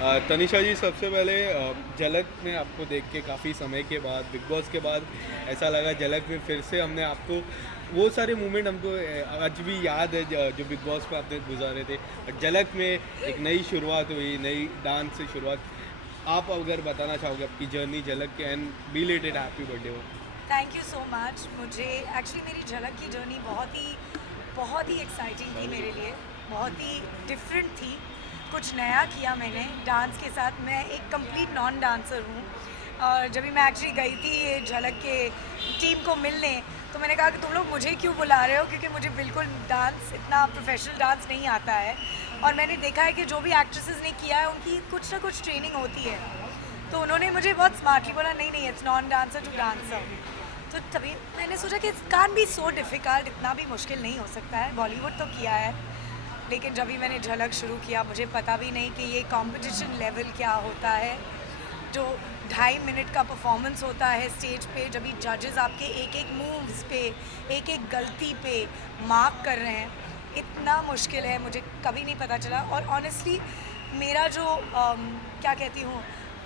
तनिषा जी, सबसे पहले झलक में आपको देख के काफ़ी समय के बाद, बिग बॉस के बाद ऐसा लगा झलक में फिर से हमने आपको वो सारे मोमेंट हमको आज भी याद है जो बिग बॉस में आपने गुजारे थे। झलक में एक नई शुरुआत हुई, नई डांस से शुरुआत। आप अगर बताना चाहोगे आपकी जर्नी झलक के, एंड बिलेटेड हैप्पी बर्थडे हो। Thank you so much. मुझे एक्चुअली मेरी झलक की जर्नी बहुत ही एक्साइटिंग थी मेरे लिए, बहुत ही डिफरेंट थी। कुछ नया किया मैंने डांस के साथ। मैं एक कंप्लीट नॉन डांसर हूँ, और जब भी मैं एक्चुअली गई थी ये झलक के टीम को मिलने, तो मैंने कहा कि तुम लोग मुझे क्यों बुला रहे हो, क्योंकि मुझे बिल्कुल डांस, इतना प्रोफेशनल डांस नहीं आता है। और मैंने देखा है कि जो भी एक्ट्रेसेस ने किया है उनकी कुछ ना कुछ ट्रेनिंग होती है। तो उन्होंने मुझे बहुत स्मार्टली बोला, नहीं नहीं, it's non dancer to dancer. तो तभी मैंने सोचा कि it's can be so difficult, इतना भी मुश्किल नहीं हो सकता है, बॉलीवुड तो किया है। लेकिन जब भी मैंने झलक शुरू किया, मुझे पता भी नहीं कि ये कंपटीशन लेवल क्या होता है। जो 2.5 मिनट का परफॉर्मेंस होता है स्टेज पे, जब भी जजेस आपके एक एक मूव्स पे, एक एक गलती पे मार्क कर रहे हैं, इतना मुश्किल है, मुझे कभी नहीं पता चला। और ऑनेस्टली मेरा जो क्या कहती हूँ,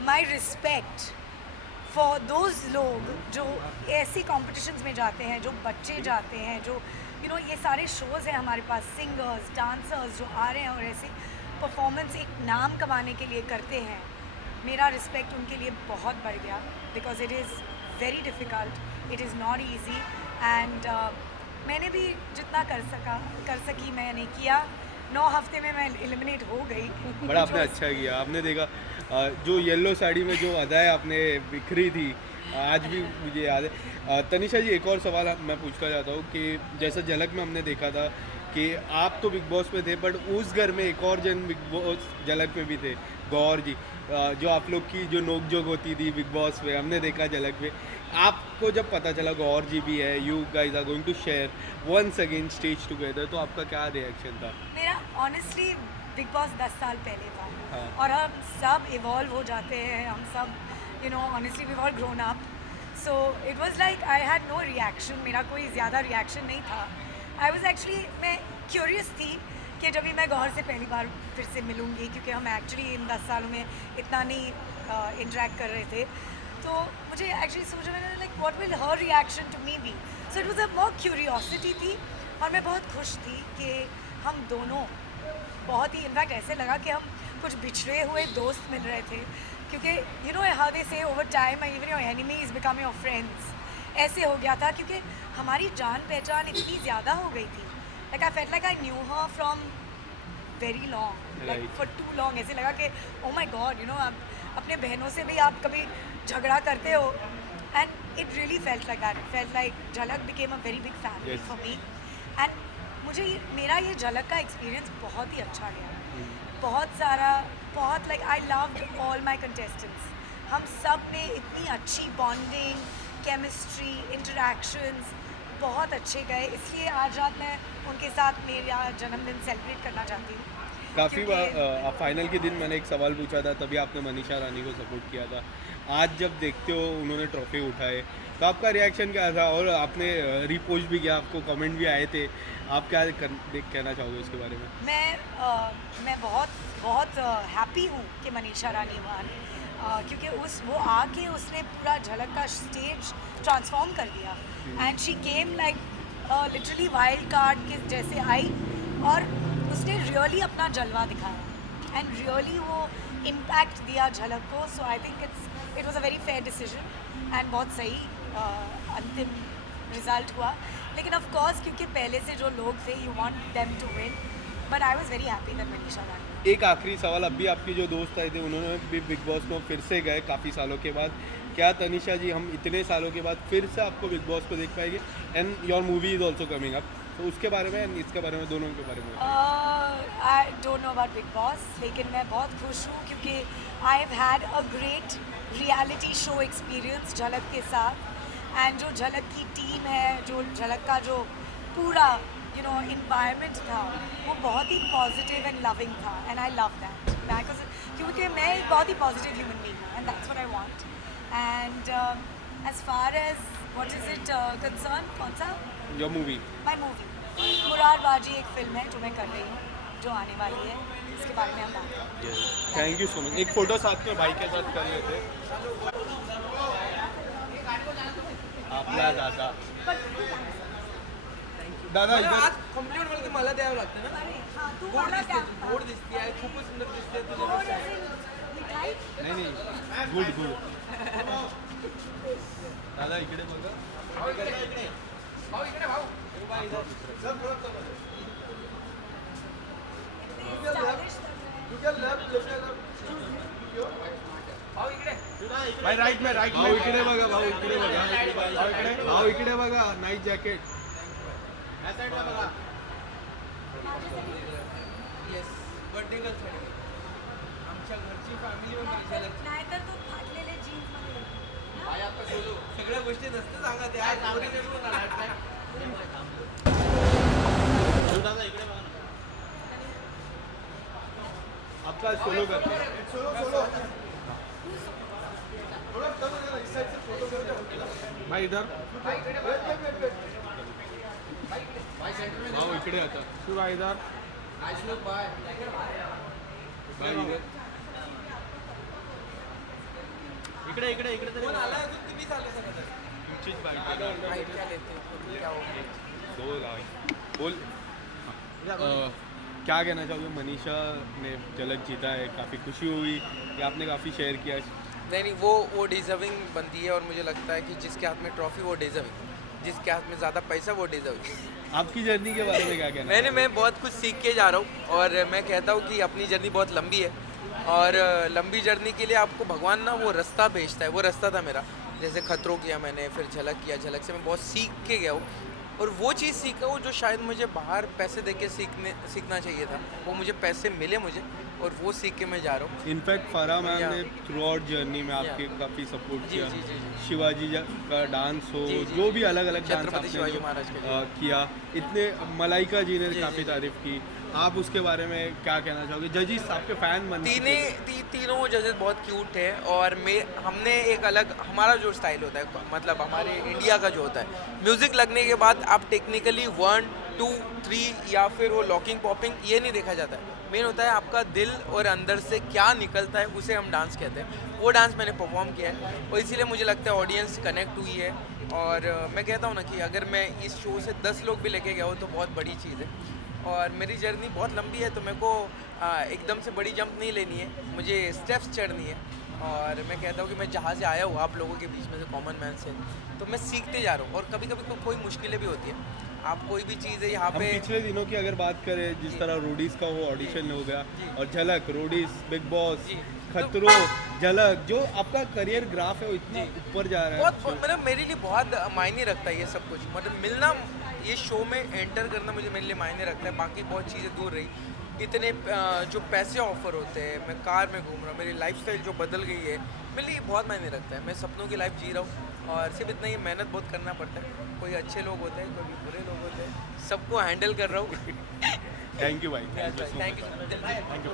माई रिस्पेक्ट फॉर दोज लोग जो ऐसी कॉम्पिटिशन्स में जाते हैं, जो बच्चे जाते हैं, जो ये सारे शोज़ हैं हमारे पास, सिंगर्स, डांसर्स जो आ रहे हैं और ऐसे परफॉर्मेंस एक नाम कमाने के लिए करते हैं। मेरा रिस्पेक्ट उनके लिए बहुत बढ़ गया, because it is very difficult, it is not easy. And मैंने भी जितना कर सकी मैंने किया। 9 हफ्ते में मैं एलिमिनेट हो गई। बड़ा आपने अच्छा किया। आपने देखा जो येलो साड़ी में जो अदाएँ आपने बिखरी थी, आज भी मुझे याद है। तनिषा जी, एक और सवाल मैं पूछना चाहता हूँ कि जैसा झलक में हमने देखा था कि आप तो बिग बॉस में थे, बट उस घर में एक और जन बिग बॉस झलक में भी थे, गौर जी। जो आप लोग की जो नोक-झोंक होती थी बिग बॉस में, हमने देखा झलक में। आपको जब पता चला गौर जी भी है, you guys are going to share once again stage together, तो आपका क्या रिएक्शन था? मेरा ऑनेस्टली बिग बॉस 10 साल पहले था। हाँ। और हम सब इवॉल्व हो जाते हैं, हम सब honestly we all grown up. So it was like I had no reaction, मेरा कोई ज़्यादा रिएक्शन नहीं था। आई वाज एक्चुअली, मैं क्यूरियस थी कि जब भी मैं गौर से पहली बार फिर से मिलूँगी, क्योंकि हम एक्चुअली इन 10 सालों में इतना नहीं इंटरेक्ट कर रहे थे। तो मुझे एक्चुअली सोचा, मैंने like what will her reaction to me be. So it was a more curiosity थी। और मैं बहुत खुश थी कि हम दोनों बहुत ही, इनफैक्ट ऐसे लगा कि हम कुछ बिछड़े हुए दोस्त मिल रहे थे, क्योंकि हाउ दे से over time even your enemies become your friends, ऐसे हो गया था। क्योंकि हमारी जान पहचान इतनी ज़्यादा हो गई थी। Like I felt like I knew her from very long, like Right. For too long. ऐसे लगा कि ओ माई गॉड, आप अपने बहनों से भी आप कभी झगड़ा करते हो। And it really felt like that, it felt like Jhalak became a very big family Yes. For me. And मुझे मेरा ये झलक का एक्सपीरियंस बहुत ही अच्छा गया। बहुत सारा, बहुत like I loved all my contestants. हम सब में इतनी अच्छी बॉन्डिंग, केमिस्ट्री, इंटरेक्शंस बहुत अच्छे गए। इसलिए आज रात मैं उनके साथ मेरा जन्मदिन सेलिब्रेट करना चाहती हूँ। काफ़ी बार क्योंकि फाइनल के दिन मैंने एक सवाल पूछा था, तभी आपने मनीषा रानी को सपोर्ट किया था। आज जब देखते हो उन्होंने ट्रॉफी उठाए, तो आपका रिएक्शन क्या था? और आपने रीपोस्ट भी किया, आपको कमेंट भी आए थे। आप क्या कहना चाहोगे उसके बारे में? मैं बहुत बहुत हैप्पी हूँ कि मनीषा रानी वन, क्योंकि वो आके उसने पूरा झलक का स्टेज ट्रांसफॉर्म कर दिया। And she came like literally wild card के जैसे आई, और उसने रियली अपना जलवा दिखाया एंड रियली वो इम्पैक्ट दिया झलक को। So I think it was a very fair decision and बहुत सही अंतिम रिजल्ट हुआ। लेकिन ऑफ कोर्स, क्योंकि पहले से जो लोग थे, you want them to win, but I was very happy that Manisha Rani. एक आखिरी सवाल, अभी आपके जो दोस्त आए थे उन्होंने भी बिग बॉस में फिर से गए काफ़ी सालों के बाद। क्या तनिषा जी, हम इतने सालों के बाद फिर से आपको बिग बॉस को देख पाएंगे? And your movie is also coming up, तो उसके बारे में एंड इसके बारे में, दोनों के बारे में बताइए। I don't know about big boss, लेकिन मैं बहुत खुश हूँ क्योंकि I have had a great reality show experience झलक के साथ। एंड जो झलक की टीम है, जो झलक का जो पूरा इन्वायरमेंट था, वो बहुत ही पॉजिटिव एंड लविंग था। एंड आई लव दैट, क्योंकि मैं एक बहुत ही पॉजिटिव ह्यूमन बीइंग हूँ, and that's what I want. And as far as what is it concern, कौन सा? Your movie. My movie Murarbaji एक फ़िल्म है जो मैं कर रही हूँ, जो आने वाली है इसके बारे में हम बात करें। Thank you so much. एक फोटो साथ में भाई के साथ कर लेते आपला दादा दादा इधर आज कॉम्प्लिमेंट बोलते मला द्यावं लागतं ना. अरे हाँ तू गोड मला दिसते द्या. तू, गोड दिसते आहे, खूपच सुंदर दिसते तुझे. गोड असेल मिठाई. नाही गुड गुड दादा इकडे बघा भाऊ इकडे इकडे भाऊ इकडे भाऊ Stylish भाऊ इकडे भाई राईट में भाऊ इकडे बघा भाऊ इकडे बघा भाऊ इकडे बघा night jacket yes birthday girl साठी आमच्या घरची फॅमिली मेंबर झालं. नाहीतर तू फाटलेले जीन्स मध्ये काय आता बोलू सगळ्या गोष्टी नसतं सांगा ते आज ओरिजिनल आपका सोलो कर भाई इधर भाऊ इकडे आता तू भाई इधर बाय भाई इधर इकडे इकडे इकडे तरी कोण आला अजून तुम्ही चालले सगळं तुमचीच बाईक हाईट क्या लेते हो क्या हो दो लाख बोल क्या कहना चाहोगे मनीषा ने झलक जीता है काफ़ी खुशी हुई कि आपने काफ़ी शेयर किया नहीं वो डिजर्विंग बनती है और मुझे लगता है कि जिसके हाथ में ट्रॉफी वो डिजर्विंग, जिसके हाथ में ज़्यादा पैसा वो डिजर्विंग. आपकी जर्नी के बारे में क्या कहना है? मैं बहुत कुछ सीख के जा रहा हूँ और मैं कहता हूँ कि अपनी जर्नी बहुत लंबी है और लंबी जर्नी के लिए आपको भगवान ना वो रास्ता भेजता है. वो रास्ता था मेरा, जैसे खतरों किया मैंने, फिर झलक किया, झलक से मैं बहुत सीख के गया हूँ और वो चीज़ सीखा हूँ जो शायद मुझे बाहर पैसे दे के सीखना चाहिए था. वो मुझे पैसे मिले मुझे और वो सीख के मैं जा रहा हूँ. इनफैक्ट फराह मैम ने थ्रू आउट जर्नी में आपके काफ़ी सपोर्ट जी, किया. जी, जी, जी. शिवाजी का डांस हो, जी, जी. जो भी अलग अलग डांस छत्रपति शिवाजी आपने महाराज के किया, इतने मलाइका जी ने जी, काफ़ी जी. तारीफ की. आप उसके बारे में क्या कहना चाहोगे? जजिस आपके फैन बन तीनों जजेस बहुत क्यूट थे और हमने एक अलग हमारा जो स्टाइल होता है, मतलब हमारे इंडिया का जो होता है, म्यूज़िक लगने के बाद आप टेक्निकली 1 2 3 या फिर वो लॉकिंग पॉपिंग ये नहीं देखा जाता है. मेन होता है आपका दिल और अंदर से क्या निकलता है, उसे हम डांस कहते हैं. वो डांस मैंने परफॉर्म किया है और इसीलिए मुझे लगता है ऑडियंस कनेक्ट हुई है. और मैं कहता हूँ ना कि अगर मैं इस शो से 10 लोग भी लेके गया हूँ तो बहुत बड़ी चीज़ है. और मेरी जर्नी बहुत लंबी है तो मेरे को एकदम से बड़ी जंप नहीं लेनी है, मुझे स्टेप्स चढ़नी है. और मैं कहता हूँ कि मैं जहाँ से आया हूँ आप लोगों के बीच में से, कॉमन मैन से, तो मैं सीखते जा रहा हूँ. और कभी कभी कोई मुश्किलें भी होती है. आप कोई भी चीज़ है यहाँ हम पे पिछले दिनों की अगर बात करें, जिस तरह रोडीज का वो ऑडिशन हो गया और झलक, रोडीज, बिग बॉस, जी. खतरों, झलक, जो आपका करियर ग्राफ है वो इतना ऊपर जा रहा है. बहुत मतलब मेरे लिए बहुत मायने रखता है ये सब कुछ. मतलब मिलना, ये शो में एंटर करना मुझे मेरे लिए मायने रखता है. बाकी बहुत चीज़ें दूर रही. इतने जो पैसे ऑफर होते हैं, मैं कार में घूम रहा हूँ, मेरी लाइफस्टाइल जो बदल गई है, मेरे लिए बहुत मायने रखता है. मैं सपनों की लाइफ जी रहा हूँ और सिर्फ इतना ही मेहनत बहुत करना पड़ता है. कोई अच्छे लोग होते हैं, कोई बुरे लोग होते हैं, सबको हैंडल कर रहा हूँ. थैंक यू भाई. Thank you.